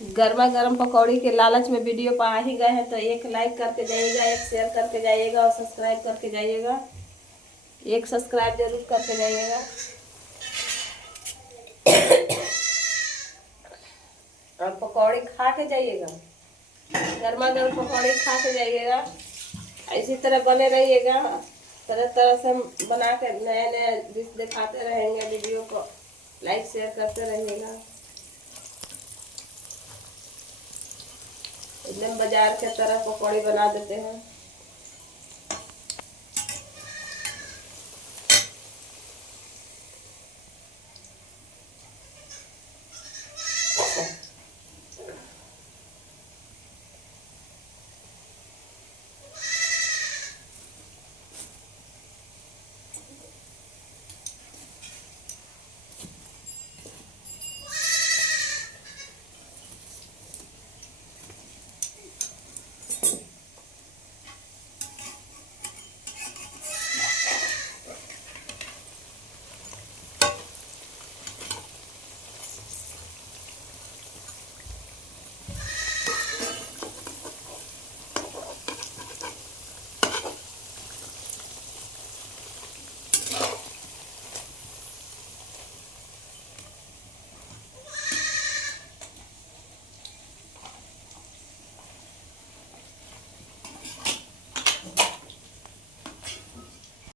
गर्मा गर्म पकौड़ी के लालच में वीडियो पर आ ही गए हैं तो एक लाइक करके जाइएगा, एक शेयर करके जाइएगा और सब्सक्राइब करके जाइएगा। एक सब्सक्राइब जरूर करके जाइएगा। और पकौड़ी खा के जाइएगा, गर्मा गर्म पकौड़ी खा के जाइएगा। इसी तरह बने रहिएगा, तरह तरह से हम बना के नए नए डिश दिखाते रहेंगे। वीडियो को लाइक शेयर करते रहिएगा। एकदम बाजार के तरह पकौड़ी बना देते हैं।